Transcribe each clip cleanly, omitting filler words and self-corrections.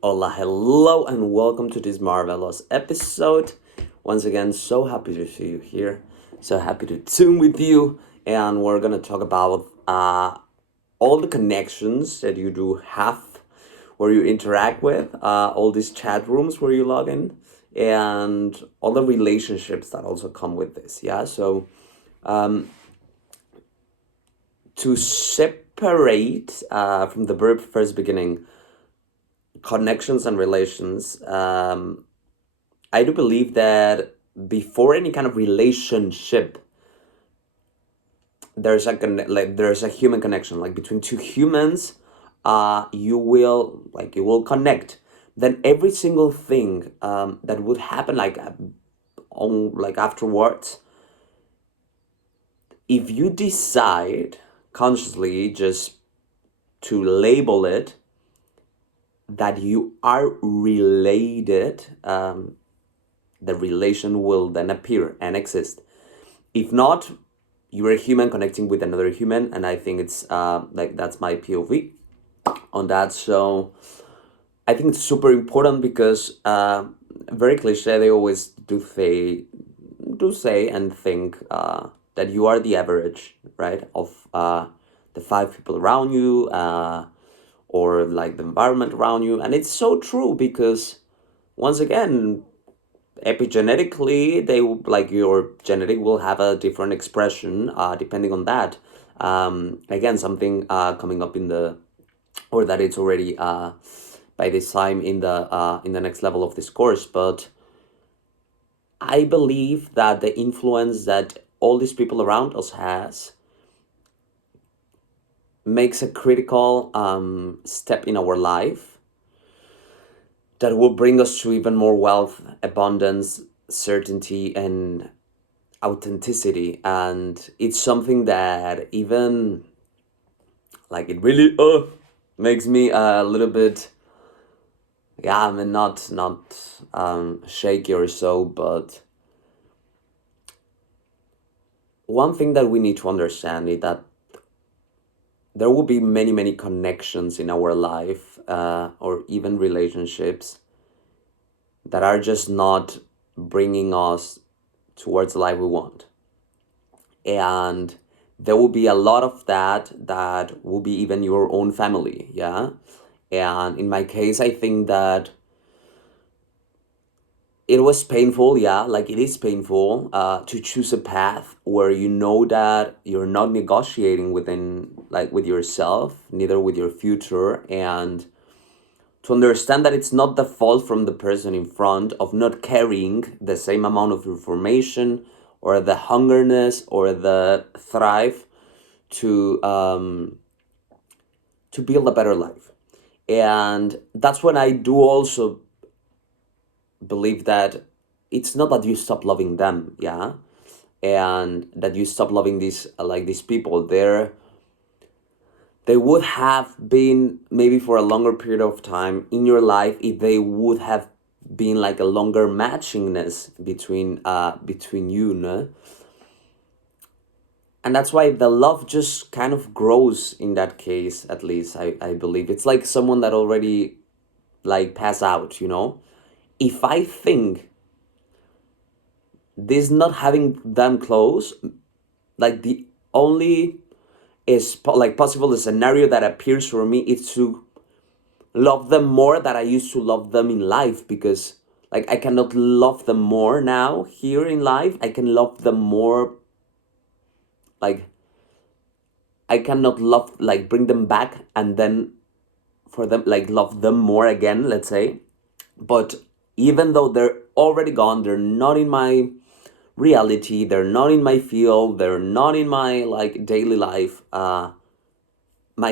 Hola, hello, and welcome to this marvelous episode. Once again, so happy to see you here. So happy to tune with you, and we're gonna talk about all the connections that you do have, where you interact with, all these chat rooms where you log in, and all the relationships that also come with this. Yeah, so to separate from the very first beginning connections and relations. I do believe that before any kind of relationship, there's a human connection, like between two humans. You will connect. Then every single thing that would happen, afterwards, if you decide consciously just to label it that you are related, the relation will then appear and exist. If not, you're a human connecting with another human, and I think it's that's my POV on that. So I think it's super important because very cliche. They always do say and think that you are the average, right, of the five people around you, or like the environment around you, and it's so true because once again, epigenetically, like your genetic will have a different expression depending on that. Again, something coming up in the, or that it's already by this time in the next level of this course. But I believe that the influence that all these people around us has makes a critical step in our life that will bring us to even more wealth, abundance, certainty, and authenticity. And it's something that even like it really makes me a little bit, yeah, I mean, not shaky or so. But one thing that we need to understand is that there will be many connections in our life, or even relationships, that are just not bringing us towards the life we want. And there will be a lot of that will be even your own family. Yeah. And in my case, I think that it was painful. Yeah, like it is painful to choose a path where you know that you're not negotiating with yourself, neither with your future. And to understand that it's not the fault from the person in front of not carrying the same amount of information, or the hungerness, or the thrive to build a better life. And that's when I do also believe that it's not that you stop loving them. Yeah. And that you stop loving these people. They would have been maybe for a longer period of time in your life if they would have been like a longer matchingness between you, no? And that's why the love just kind of grows in that case. At least I believe it's like someone that already like pass out. If I think this not having them close, like the only like possible scenario that appears for me is to love them more than I used to love them in life, because like I cannot love them more now here in life. I can love them more, like I cannot love, like bring them back and then for them like love them more again, let's say. But even though they're already gone, they're not in my reality, they're not in my field, they're not in my like daily life, my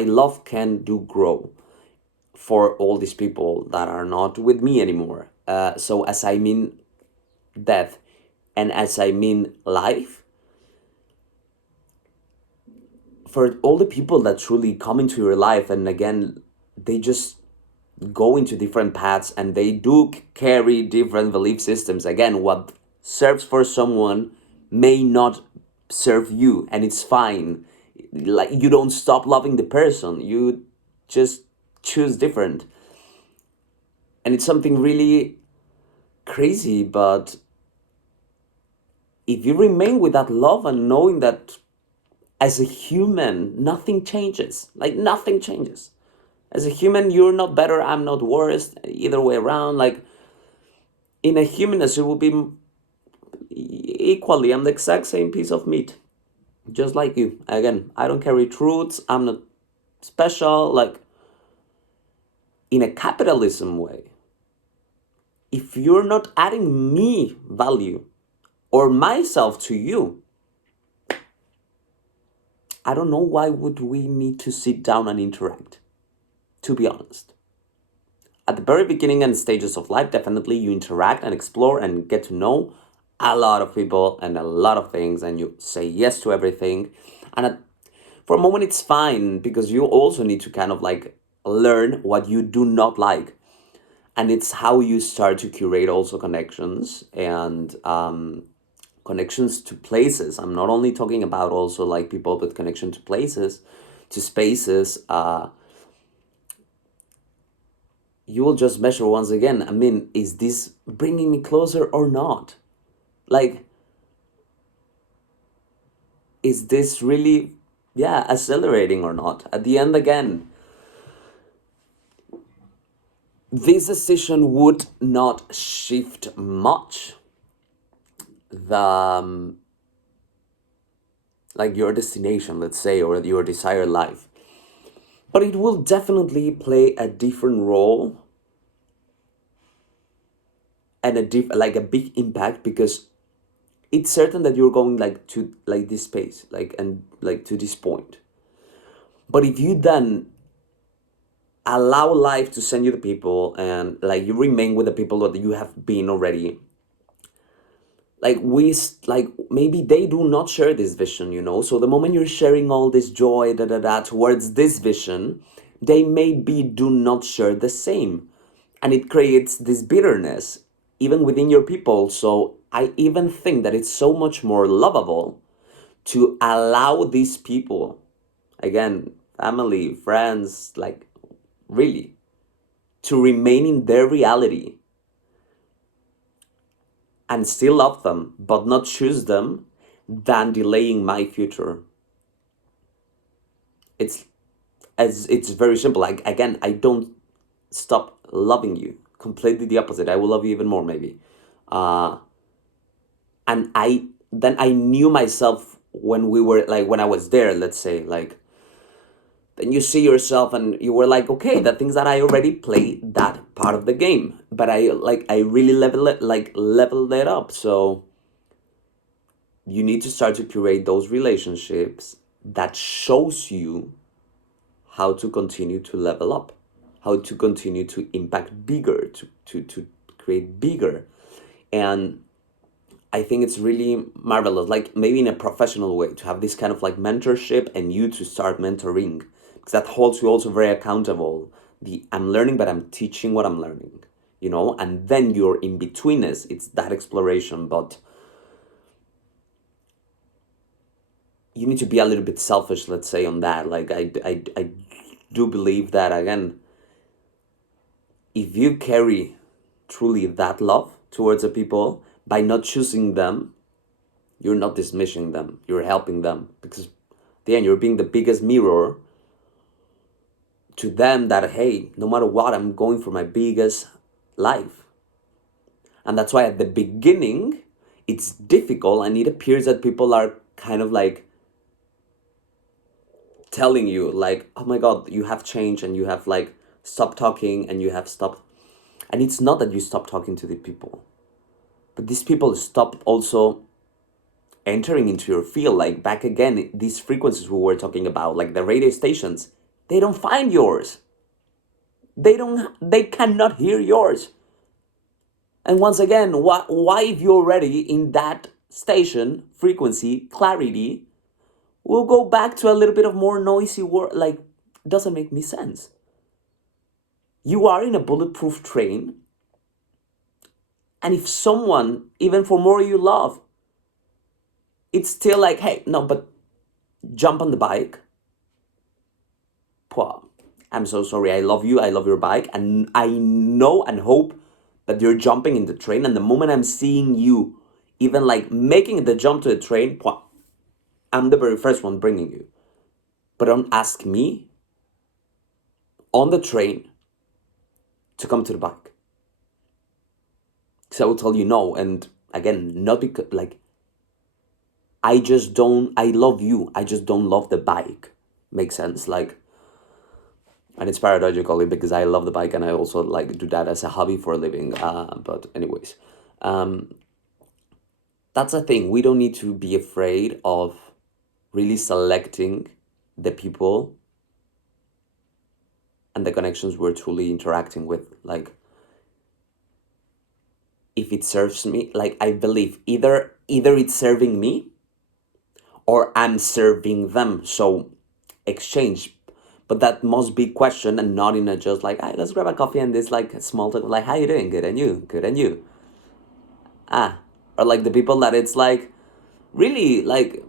love can do grow for all these people that are not with me anymore. So as I mean death, and as I mean life, for all the people that truly come into your life, and again, they just go into different paths, and they do carry different belief systems. Again, what serves for someone may not serve you, and it's fine. Like, you don't stop loving the person, you just choose different. And it's something really crazy, but if you remain with that love and knowing that as a human, nothing changes, like nothing changes. As a human, you're not better, I'm not worse, either way around. Like in a humanness, it will be equally, I'm the exact same piece of meat, just like you. Again, I don't carry truths, I'm not special, like in a capitalism way. If you're not adding me value or myself to you, I don't know why would we need to sit down and interact, to be honest. At the very beginning and stages of life, definitely you interact and explore and get to know a lot of people and a lot of things, and you say yes to everything. And for a moment, it's fine because you also need to kind of like learn what you do not like. And it's how you start to curate also connections and connections to places. I'm not only talking about also like people, but connection to places, to spaces. You will just measure once again. I mean, is this bringing me closer or not? Like, is this really, yeah, accelerating or not? At the end, again, this decision would not shift much the like your destination, let's say, or your desired life, but it will definitely play a different role and like a big impact, because it's certain that you're going like to like this space, like, and like to this point. But if you then allow life to send you the people and like you remain with the people that you have been already, like like maybe they do not share this vision, you know. So the moment you're sharing all this joy towards this vision, they maybe do not share the same, and it creates this bitterness even within your people. So I even think that it's so much more lovable to allow these people, again, family, friends, like really, to remain in their reality and still love them, but not choose them, than delaying my future. It's it's very simple. Like again, I don't stop loving you. Completely the opposite. I will love you even more, maybe. Uh, and I knew myself when we were like when I was there. Let's say like then you see yourself and you were like, okay, the things that I already played that part of the game, but I really leveled it up. So you need to start to curate those relationships that shows you how to continue to level up, how to continue to impact bigger, to create bigger. And I think it's really marvelous, like maybe in a professional way, to have this kind of like mentorship and you to start mentoring, because that holds you also very accountable. I'm learning, but I'm teaching what I'm learning, you know. And then you're in betweenness. It's that exploration, but you need to be a little bit selfish, let's say, on that. Like I do believe that again, if you carry truly that love towards the people by not choosing them, you're not dismissing them, you're helping them, because then you're being the biggest mirror to them that, hey, no matter what, I'm going for my biggest life. And that's why at the beginning it's difficult, and it appears that people are kind of like telling you like, oh my god, you have changed and you have like stopped talking and you have stopped. And it's not that you stop talking to the people, but these people stop also entering into your field. Like back again, these frequencies we were talking about, like the radio stations, they don't find yours. They cannot hear yours. And once again, why if you're already in that station, frequency, clarity, we'll go back to a little bit of more noisy world. Like, doesn't make me sense. You are in a bulletproof train, and if someone, even for more you love, it's still like, hey, no, but jump on the bike. Wow. I'm so sorry, I love you, I love your bike, and I know and hope that you're jumping in the train, and the moment I'm seeing you even like making the jump to the train, I'm the very first one bringing you. But don't ask me on the train to come to the bike. Because I will tell you no. And again, not because, like, I just don't, I love you. I just don't love the bike. Makes sense? Like, and it's paradoxically because I love the bike and I also like do that as a hobby for a living. But anyways, that's a thing. We don't need to be afraid of really selecting the people and the connections we're truly interacting with. Like, if it serves me, like, I believe either it's serving me or I'm serving them. So exchange. But that must be questioned and not in a just like, hey, let's grab a coffee and this like small talk, like, how you doing? Good, and you? Good, and you? Or like the people that it's like really like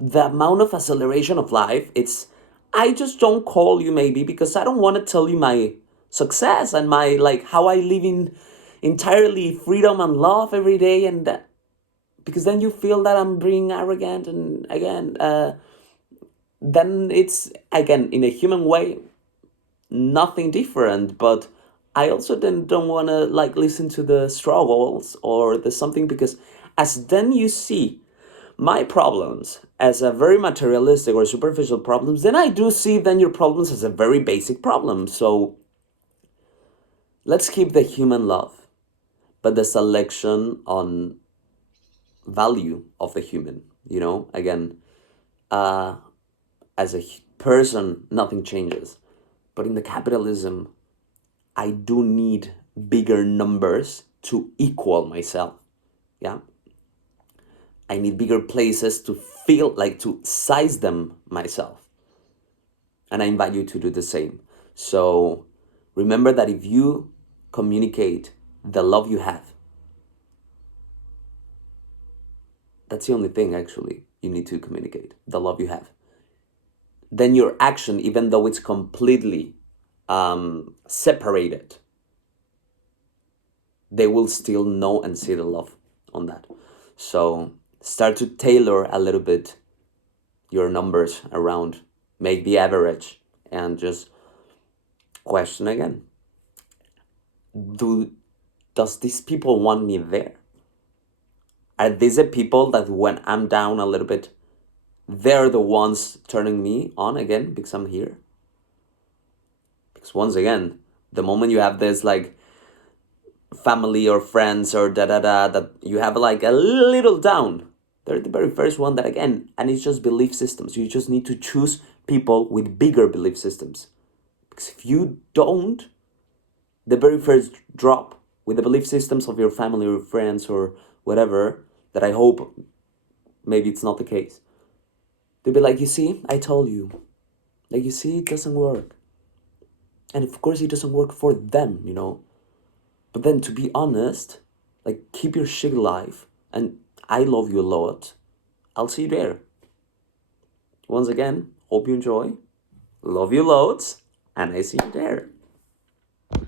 the amount of acceleration of life. It's, I just don't call you maybe because I don't want to tell you my success and my like how I live in entirely freedom and love every day, and that, because then you feel that I'm being arrogant, and again, then it's again in a human way nothing different. But I also then don't want to like listen to the struggles or the something, because as then you see my problems as a very materialistic or superficial problems, then I do see then your problems as a very basic problem. So let's keep the human love, but the selection on value of the human, again, as a person, nothing changes. But in the capitalism, I do need bigger numbers to equal myself. Yeah. I need bigger places to feel like to size them myself. And I invite you to do the same. So remember that if you communicate the love you have, that's the only thing actually you need to communicate, the love you have. Then your action, even though it's completely separated, they will still know and see the love on that. So start to tailor a little bit your numbers around, make the average, and just question again. Does these people want me there? Are these the people that when I'm down a little bit, they're the ones turning me on again because I'm here? Because once again, the moment you have this like family or friends or that you have like a little down, they're the very first one that again, and it's just belief systems. You just need to choose people with bigger belief systems. Because if you don't, the very first drop with the belief systems of your family or friends or whatever, that I hope maybe it's not the case, they'll be like, you see, I told you. Like, you see, it doesn't work. And of course it doesn't work for them, But then to be honest, like, keep your shit alive. And I love you a lot. I'll see you there. Once again, hope you enjoy. Love you loads. And I see you there.